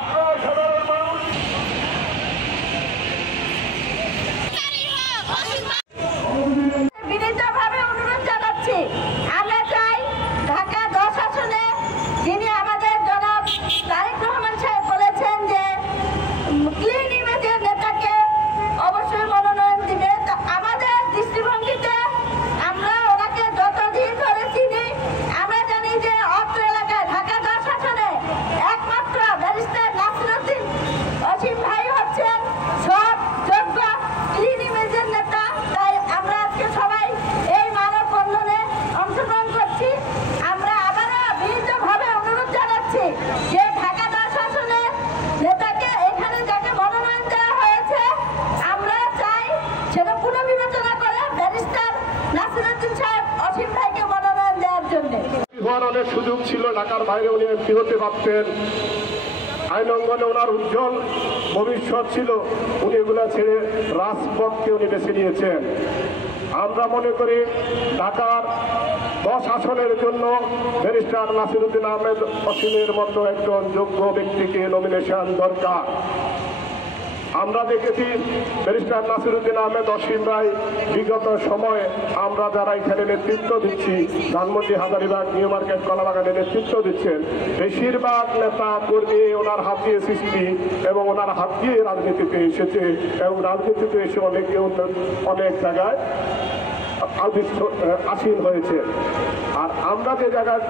আপনারা সাধারণ মানুষ বিনীতভাবে অনুরোধ জানাচ্ছি, আমরা চাই ঢাকা 10 আসনে যিনি আমাদের জনাব তারেক রহমান সাহেব বলেছেন যে ক্লিন ইমেজের নেতাকে অবশ্যই মনোনয়ন দিবে। তো আমাদের দৃষ্টিভঙ্গিতে আমরা ওনাকে যতদিন ধরে চিনি আমরা জানি যে অত্র এলাকায় ঢাকা 10 আসনে একমাত্র ব্যারিস্টার নাসিরউদ্দিন অসীম ভাই হচ্ছেন সব যোগ্য ক্লিন ইমেজের নেতা। তাই আমরা আজকে সবাই এই মানববন্ধনে অংশগ্রহণ করছি। আমরা আবারও বিনীতভাবে অনুরোধ জানাচ্ছি যে ঢাকা 10 আসনে নেতাকে এখানে যাকে মনোনয়ন দেওয়া হয়েছে আমরা চাই সেটা পুনর্বিবেচনা করে ব্যারিস্টার নাসিরউদ্দিন সাহেব অসীম ভাইকে মনোনয়ন দেওয়ার জন্য। হওয়ার অনেক সুযোগ ছিল, ঢাকার বাইরে উনি এমপি হতে পারতেন, আইন অঙ্গনে ওনার উজ্জ্বল ভবিষ্যৎ ছিল, উনি এগুলা ছেড়ে রাজপথকে উনি বেছে নিয়েছেন। আমরা মনে করি ঢাকার 10 আসনের জন্য ব্যারিস্টার নাসিরউদ্দিন আহমেদ অসীমের মতো একজন যোগ্য ব্যক্তিকে নমিনেশন দরকার। আমরা দেখেছি ব্যারিস্টার নাসিরউদ্দিন আহমেদ অসীম ভাই বিগত সময়ে আমরা যারা এখানে নেতৃত্ব দিচ্ছি, ধানমন্ডি, হাজারীবাগ, নিউ মার্কেট, কলাবাগানে নেতৃত্ব দিচ্ছেন, বেশিরভাগ নেতা কর্মী ওনার হাত দিয়ে সৃষ্টি এবং ওনার হাত দিয়ে রাজনীতিতে এসেছে এবং রাজনীতিতে এসে অনেকে অনেক জায়গায় আসীন হয়েছে। আর আমরা যে জায়গায়